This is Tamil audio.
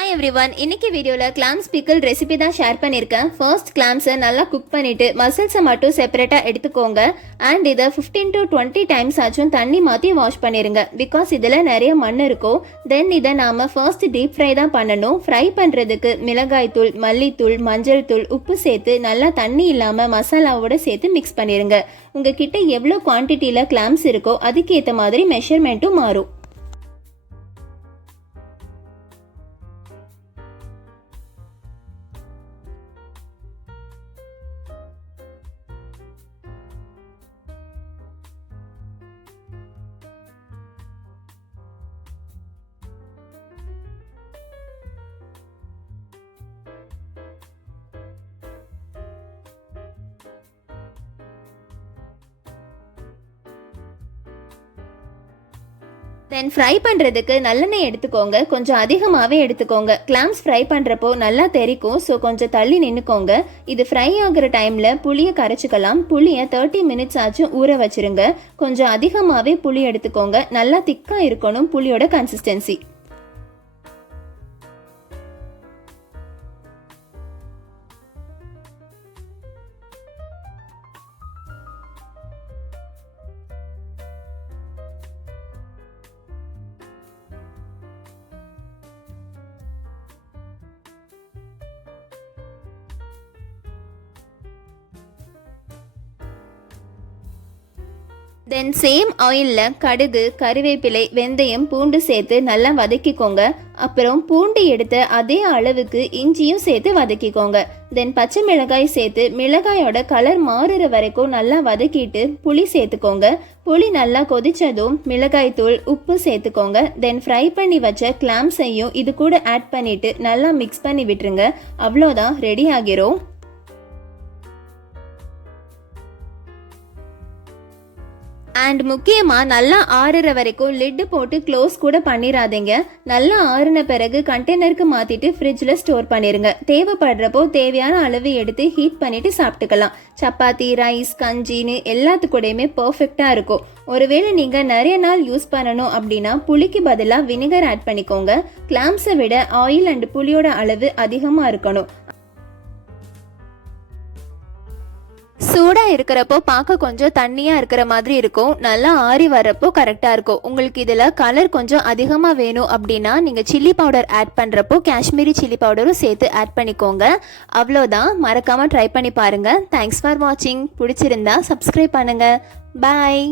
ஹாய் எவ்ரிவன், இன்னைக்கு வீடியோவில் கிளாம்ஸ் பிக்கல் ரெசிபி தான் ஷேர் பண்ணியிருக்கேன். ஃபர்ஸ்ட் கிளாம்ஸை நல்லா குக் பண்ணிவிட்டு மசில்ஸை மட்டும் செப்பரேட்டாக எடுத்துக்கோங்க. அண்ட் இதை 15 to 20 டைம்ஸ் ஆச்சும் தண்ணி மாற்றி வாஷ் பண்ணிடுங்க. பிகாஸ் இதில் நிறைய மண் இருக்கும். தென் இதை நாம் ஃபர்ஸ்ட் டீப் ஃப்ரை தான் பண்ணணும். ஃப்ரை பண்ணுறதுக்கு மிளகாய்த்தூள், மல்லித்தூள், மஞ்சள் தூள், உப்பு சேர்த்து நல்லா தண்ணி இல்லாமல் மசாலாவோட சேர்த்து மிக்ஸ் பண்ணிடுங்க. உங்ககிட்ட எவ்வளோ குவான்டிட்டியில் கிளாம்ஸ் இருக்கோ அதுக்கேற்ற மாதிரி மெஷர்மெண்ட்டும் மாறும். தென் ஃப்ரை பண்ணுறதுக்கு நல்லெண்ணெய் எடுத்துக்கோங்க. கொஞ்சம் அதிகமாகவே எடுத்துக்கோங்க. கிளாம்ஸ் ஃப்ரை பண்ணுறப்போ நல்லா தெரிக்கும். ஸோ கொஞ்சம் தள்ளி நின்றுக்கோங்க. இது ஃப்ரை ஆகிற டைமில் புளியை கரைச்சிக்கலாம். புளியை 30 மினிட்ஸ் ஆச்சும் ஊற வச்சுருங்க. கொஞ்சம் அதிகமாகவே புளி எடுத்துக்கோங்க. நல்லா திக்காக இருக்கணும் புளியோட கன்சிஸ்டன்சி. தென் சேம் ஆயிலில் கடுகு, கறிவேப்பிலை, வெந்தயம், பூண்டு சேர்த்து நல்லா வதக்கிக்கோங்க. அப்புறம் பூண்டு எடுத்த அதே அளவுக்கு இஞ்சியும் சேர்த்து வதக்கிக்கோங்க. தென் பச்சை மிளகாய் சேர்த்து மிளகாயோட கலர் மாறுற வரைக்கும் நல்லா வதக்கிட்டு புளி சேர்த்துக்கோங்க. புளி நல்லா கொதிச்சதும் மிளகாய் தூள், உப்பு சேர்த்துக்கோங்க. தென் ஃப்ரை பண்ணி வச்ச கிளாம்ஸையும் இது கூட ஆட் பண்ணிட்டு நல்லா மிக்ஸ் பண்ணி விட்டுருங்க. அவ்வளோதான், ரெடி ஆகிரும். அண்ட் முக்கியமாக நல்லா ஆறுற வரைக்கும் லிட்டு போட்டு க்ளோஸ் கூட பண்ணிடாதீங்க. நல்லா ஆறுன பிறகு கண்டெய்னருக்கு மாற்றிட்டு ஃப்ரிட்ஜில் ஸ்டோர் பண்ணிடுங்க. தேவைப்படுறப்போ தேவையான அளவு எடுத்து ஹீட் பண்ணிவிட்டு சாப்பிட்டுக்கலாம். சப்பாத்தி, ரைஸ், கஞ்சின்னு எல்லாத்துக்கூடையுமே பர்ஃபெக்டாக இருக்கும். ஒருவேளை நீங்கள் நிறைய நாள் யூஸ் பண்ணணும் அப்படின்னா புளிக்கு பதிலாக வினிகர் ஆட் பண்ணிக்கோங்க. கிளாம்ஸை விட ஆயில் அண்ட் புளியோட அளவு அதிகமாக இருக்கணும். சூடாக இருக்கிறப்போ பார்க்க கொஞ்சம் தண்ணியாக இருக்கிற மாதிரி இருக்கும். நல்லா ஆறி வரப்போ கரெக்டாக இருக்கும். உங்களுக்கு இதில் கலர் கொஞ்சம் அதிகமாக வேணும் அப்படின்னா நீங்கள் சில்லி பவுடர் ஆட் பண்ணுறப்போ காஷ்மீரி சில்லி பவுடரும் சேர்த்து ஆட் பண்ணிக்கோங்க. அவ்வளோதான், மறக்காமல் ட்ரை பண்ணி பாருங்கள். தேங்க்ஸ் ஃபார் வாட்சிங். பிடிச்சிருந்தா சப்ஸ்கிரைப் பண்ணுங்கள். பாய்.